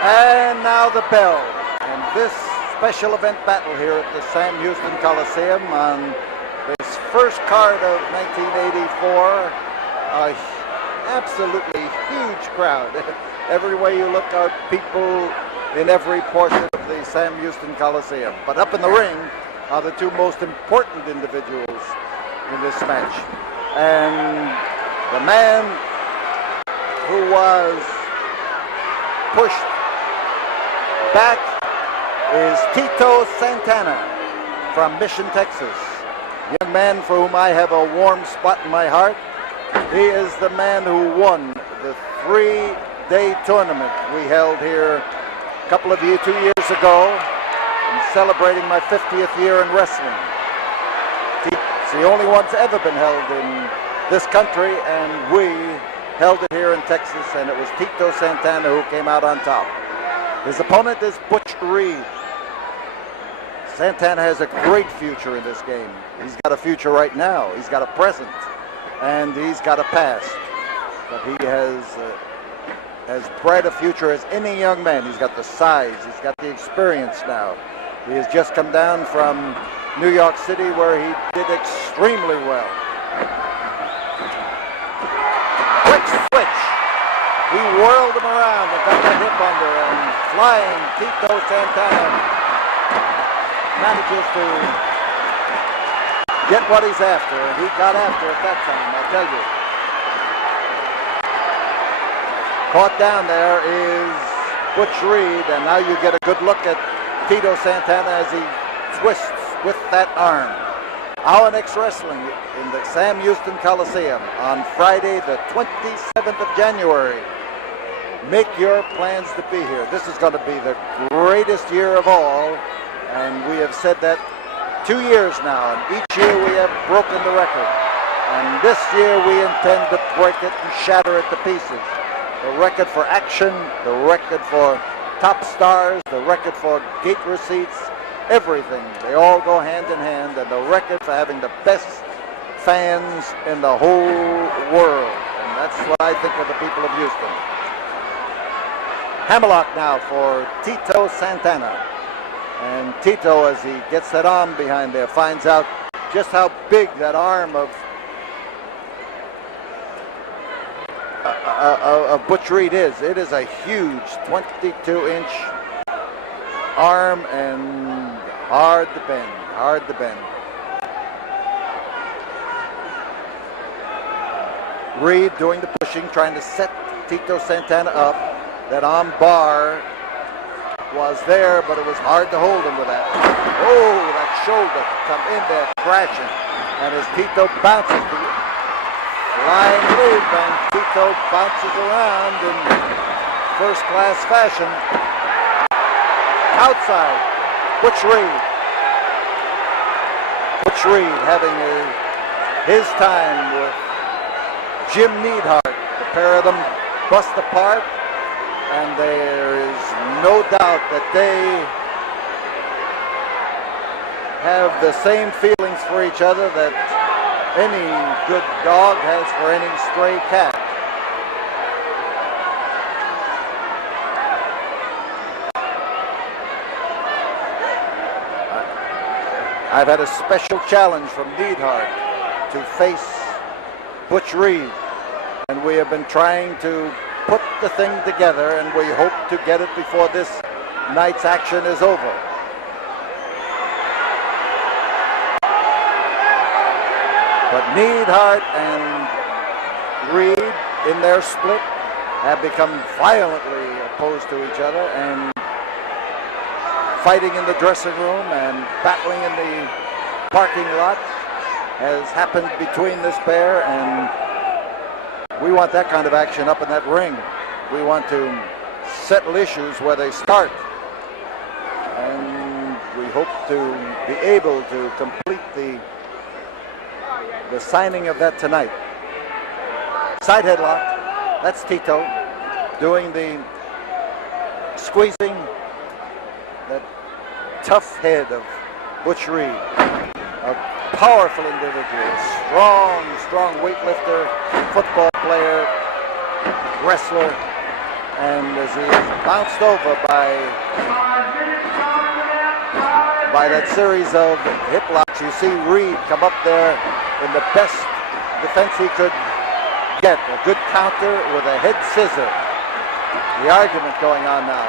And now the bell. And this special event battle here at the Sam Houston Coliseum on this first card of 1984. Absolutely huge crowd. Every way you look out, people in every portion of the Sam Houston Coliseum. But up in the ring are the two most important individuals in this match. And the man who was pushed back is Tito Santana from Mission, Texas. Young man for whom I have a warm spot in my heart. He is the man who won the 3-day tournament we held here a couple of 2 years ago. I'm celebrating my 50th year in wrestling. It's the only one that's ever been held in this country, and we held it here in Texas, and it was Tito Santana who came out on top. His opponent is Butch Reed. Santana has a great future in this game. He's got a future right now. He's got a present, and he's got a past. But he has as bright a future as any young man. He's got the size. He's got the experience now. He has just come down from New York City, where he did extremely well. Quick switch. He whirled him around and got that hip under, and flying Tito Santana manages to get what he's after, and he got after it that time, I tell you. Caught down there is Butch Reed, and now you get a good look at Tito Santana as he twists with that arm. Onyx Wrestling in the Sam Houston Coliseum on Friday, the 27th of January. Make your plans to be here. This is going to be the greatest year of all, and we have said that 2 years now, and each year we have broken the record. And this year we intend to break it and shatter it to pieces. The record for action, the record for top stars, the record for gate receipts, everything. They all go hand in hand, and the record for having the best fans in the whole world. And that's what I think of the people of Houston. Hammerlock now for Tito Santana. And Tito, as he gets that arm behind there, finds out just how big that arm of Butch Reed is. It is a huge 22-inch arm and hard to bend, hard to bend. Reed doing the pushing, trying to set Tito Santana up. That arm bar was there, but it was hard to hold him with that. Oh, that shoulder come in there crashing. And as Tito bounces, flying leap, and Tito bounces around in first-class fashion. Outside, Butch Reed. Butch Reed having his time with Jim Neidhart. The pair of them bust apart, and there is no doubt that they have the same feelings for each other that any good dog has for any stray cat. I've had a special challenge from Neidhart to face Butch Reed, and we have been trying to put the thing together, and we hope to get it before this night's action is over. But Neidhart and Reed in their split have become violently opposed to each other, and fighting in the dressing room and battling in the parking lot has happened between this pair, and we want that kind of action up in that ring. We want to settle issues where they start, and we hope to be able to complete the signing of that tonight. Side headlock, that's Tito doing the squeezing that tough head of Butch Reed. A powerful individual, strong weightlifter, football player, wrestler, And as he is bounced over by that series of hip locks, you see Reed come up there in the best defense he could get. A good counter with a head scissor. The argument going on now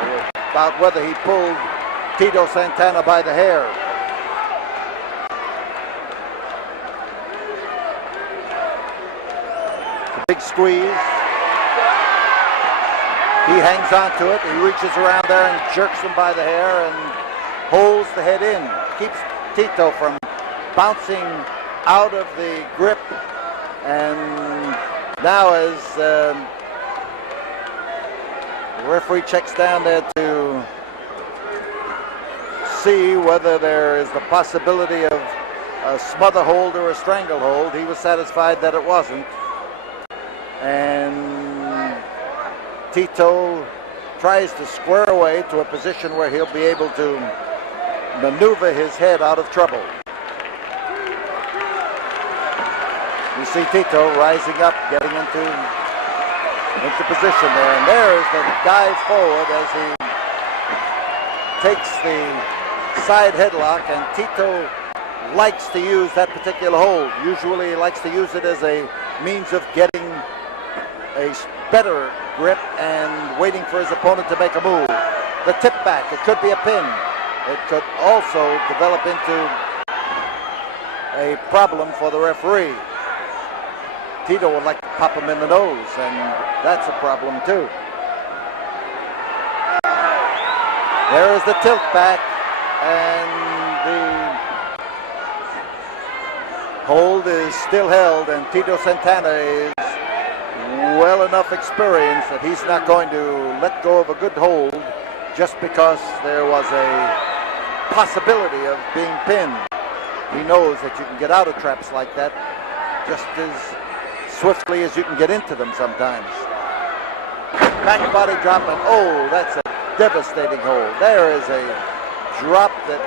about whether he pulled Tito Santana by the hair. A big squeeze. He hangs on to it. He reaches around there and jerks him by the hair and holds the head in. Keeps Tito from bouncing out of the grip. And now as the referee checks down there to see whether there is the possibility of a smother hold or a strangle hold, he was satisfied that it wasn't. And Tito tries to square away to a position where he'll be able to maneuver his head out of trouble. You see Tito rising up, getting into position there, and there's the dive forward as he takes the side headlock, and Tito likes to use that particular hold. Usually he likes to use it as a means of getting a better grip and waiting for his opponent to make a move. The tip back, it could be a pin. It could also develop into a problem for the referee. Tito would like to pop him in the nose, and that's a problem too. There is the tilt back, and the hold is still held, and Tito Santana is well enough experienced that he's not going to let go of a good hold just because there was a possibility of being pinned. He knows that you can get out of traps like that just as swiftly as you can get into them sometimes. Back body drop, and oh, that's a devastating hold. There is a drop that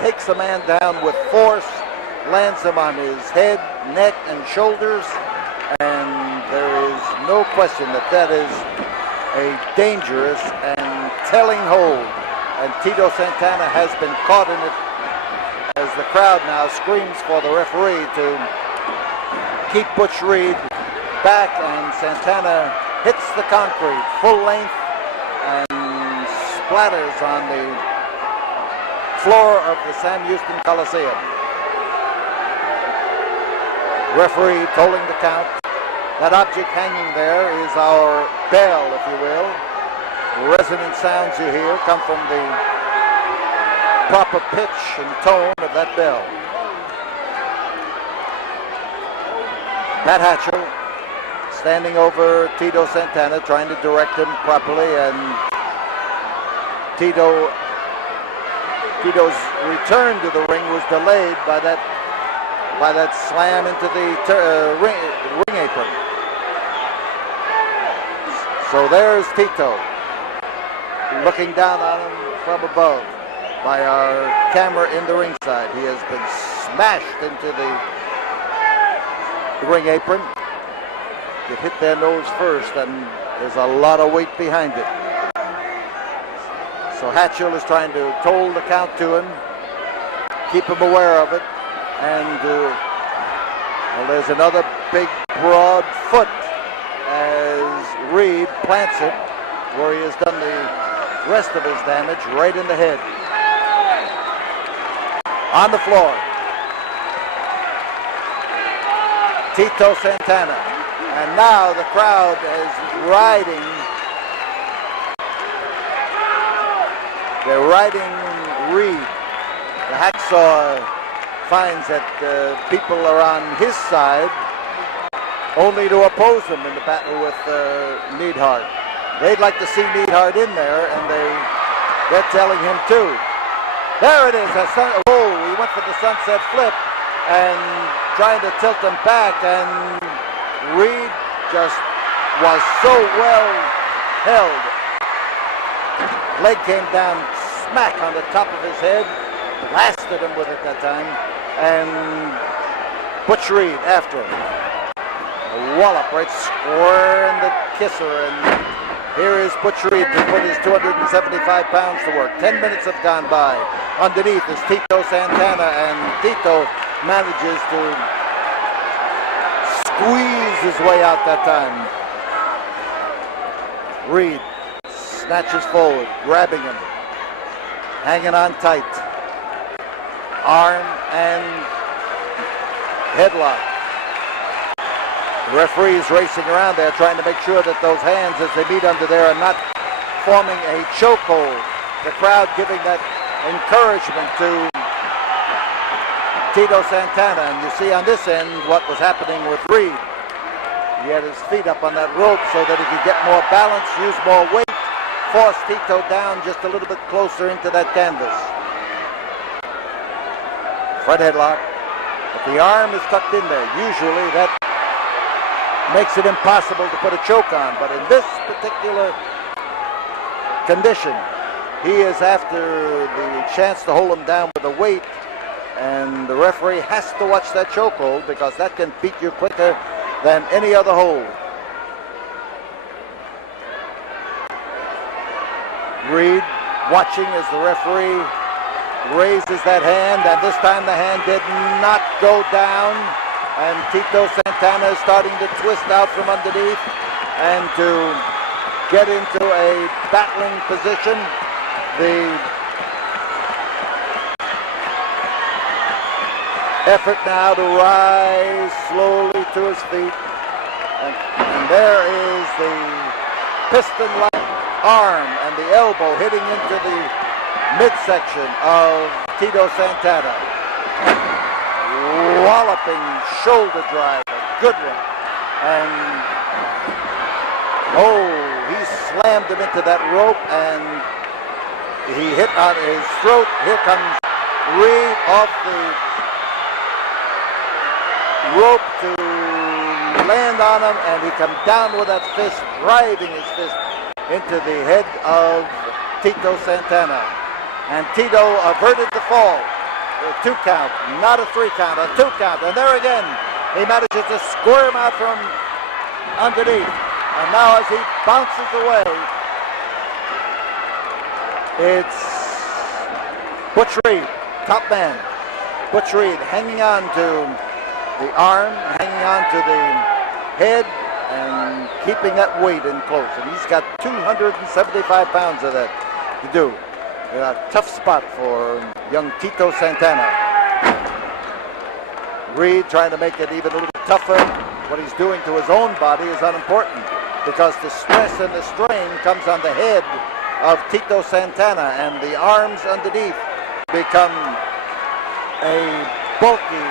takes a man down with force, lands him on his head, neck, and shoulders, and there is no question that that is a dangerous and telling hold. And Tito Santana has been caught in it as the crowd now screams for the referee to keep Butch Reed back, and Santana hits the concrete full length and splatters on the floor of the Sam Houston Coliseum. Referee tolling the count. That object hanging there is our bell, if you will. The resonant sounds you hear come from the proper pitch and tone of that bell. Pat Hatchell standing over Tito Santana, trying to direct him properly, and Tito's return to the ring was delayed by that slam into the ring apron. So there's Tito looking down on him from above by our camera in the ringside. He has been smashed into the ring apron. It hit their nose first, and there's a lot of weight behind it. So Hatchell is trying to toll the count to him, keep him aware of it, and well, there's another big broad foot as Reed plants it where he has done the rest of his damage, right in the head. On the floor, Tito Santana, and now the crowd is riding. They're riding Reed. The hacksaw finds that people are on his side only to oppose him in the battle with Neidhart. They'd like to see Neidhart in there, and they're telling him too. There it is. He went for the sunset flip and trying to tilt him back, and Reed just was so well held. Leg came down smack on the top of his head, blasted him with it that time, and Butch Reed after him. A wallop right square in the kisser, and Here is Butch Reed to put his 275 pounds to work. 10 minutes have gone by. Underneath is Tito Santana, and Tito manages to squeeze his way out that time. Reed snatches forward, grabbing him, hanging on tight. Arm and headlock. The referee is racing around there trying to make sure that those hands as they meet under there are not forming a chokehold. The crowd giving that encouragement to Tito Santana. And you see on this end what was happening with Reed. He had his feet up on that rope so that he could get more balance, use more weight, force Tito down just a little bit closer into that canvas. Front headlock. But the arm is tucked in there. Usually that makes it impossible to put a choke on, but in this particular condition, he is after the chance to hold him down with a weight, and the referee has to watch that chokehold because that can beat you quicker than any other hold. Reed watching as the referee raises that hand, and this time the hand did not go down. And Tito Santana is starting to twist out from underneath and to get into a battling position. The effort now to rise slowly to his feet. And there is the piston-like arm and the elbow hitting into the midsection of Tito Santana. Walloping shoulder drive, a good one. And he slammed him into that rope and he hit on his throat. Here comes Reed off the rope to land on him, and he comes down with that fist, driving his fist into the head of Tito Santana. And Tito averted the fall. A 2 count, not a 3 count, a 2 count. And there again, he manages to squirm out from underneath. And now as he bounces away, it's Butch Reed, top man. Butch Reed hanging on to the arm, hanging on to the head, and keeping that weight in close. And he's got 275 pounds of that to do. A tough spot for young Tito Santana. Reed trying to make it even a little tougher. What he's doing to his own body is unimportant because the stress and the strain comes on the head of Tito Santana, and the arms underneath become a bulky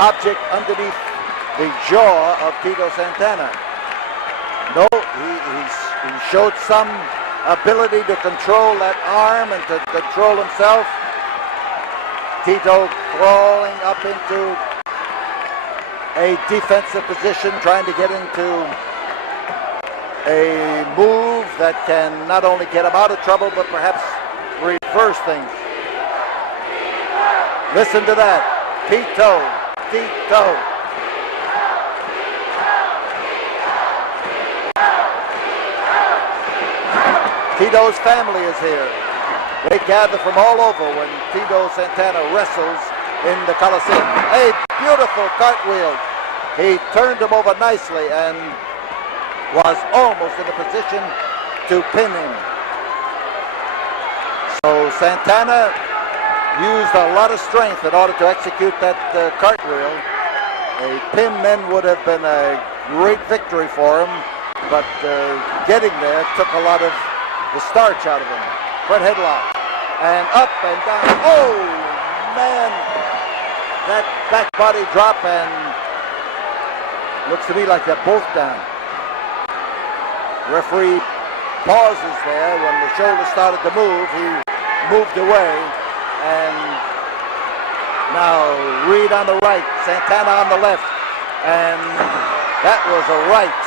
object underneath the jaw of Tito Santana. No, he showed some ability to control that arm and to control himself. Tito crawling up into a defensive position, trying to get into a move that can not only get him out of trouble, but perhaps reverse things. Listen to that. Tito. Tito's family is here. They gather from all over when Tito Santana wrestles in the Coliseum. A beautiful cartwheel. He turned him over nicely and was almost in a position to pin him. So Santana used a lot of strength in order to execute that cartwheel. A pin then would have been a great victory for him, but getting there took a lot of the starch out of him. Front headlock. And up and down. Oh, man. That back body drop, and looks to me like they're both down. Referee pauses there. When the shoulder started to move, he moved away. And now Reed on the right, Santana on the left. And that was a right.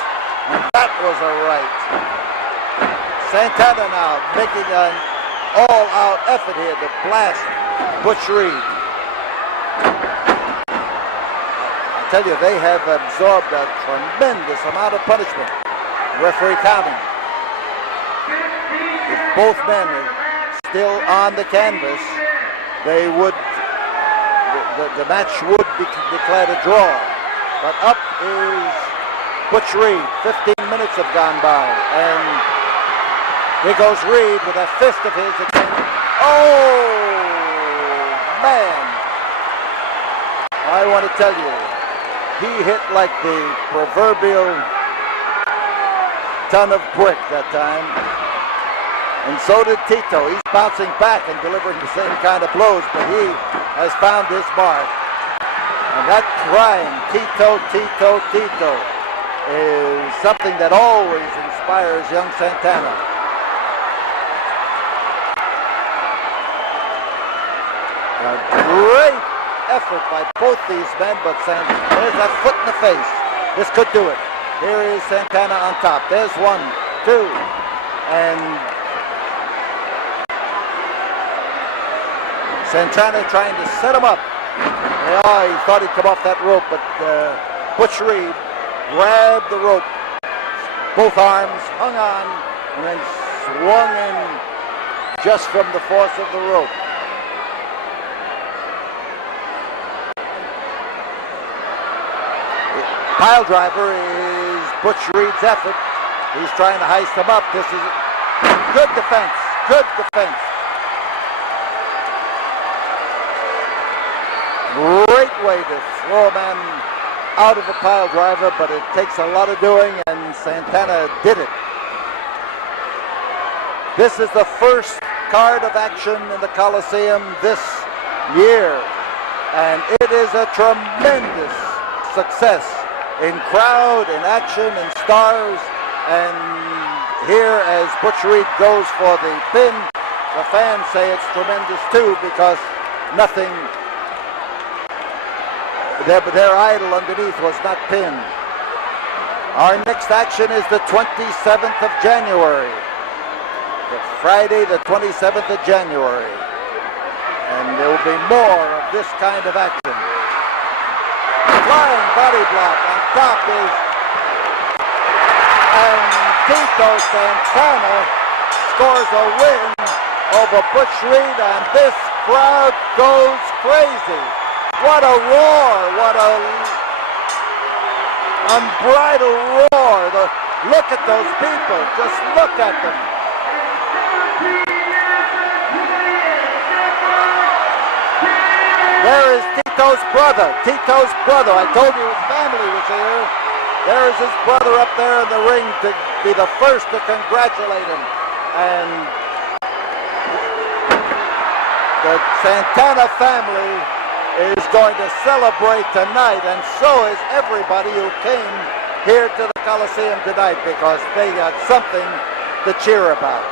And that was a right. Santana now making an all-out effort here to blast Butch Reed. I tell you, they have absorbed a tremendous amount of punishment. Referee counting. If both men are still on the canvas, they would, the match would be declared a draw. But up is Butch Reed. 15 minutes have gone by, and here goes Reed with a fist of his again. Oh, man. I want to tell you, he hit like the proverbial ton of brick that time. And so did Tito. He's bouncing back and delivering the same kind of blows, but he has found his mark. And that crying, Tito, Tito, Tito, is something that always inspires young Santana. A great effort by both these men, but there's that foot in the face. This could do it. Here is Santana on top. There's 1, 2, and Santana trying to set him up. Yeah, he thought he'd come off that rope, but Butch Reed grabbed the rope, both arms, hung on, and then swung in just from the force of the rope. Pile driver is Butch Reed's effort. He's trying to heist him up. This is good defense, good defense. Great way to throw a man out of a pile driver, but it takes a lot of doing, and Santana did it. This is the first card of action in the Coliseum this year, and it is a tremendous success in crowd, in action, in stars, and here as Butch Reed goes for the pin, the fans say it's tremendous too, because nothing, their idol underneath was not pinned. Our next action is the 27th of January. The Friday, the 27th of January. And there will be more of this kind of action. Flying body block on top is, and Tito Santana scores a win over Butch Reed, and this crowd goes crazy. What a roar, what a unbridled roar. Look at those people, just look at them. There is Tito's brother, I told you his family was here. There is his brother up there in the ring to be the first to congratulate him. And the Santana family is going to celebrate tonight, and so is everybody who came here to the Coliseum tonight, because they got something to cheer about.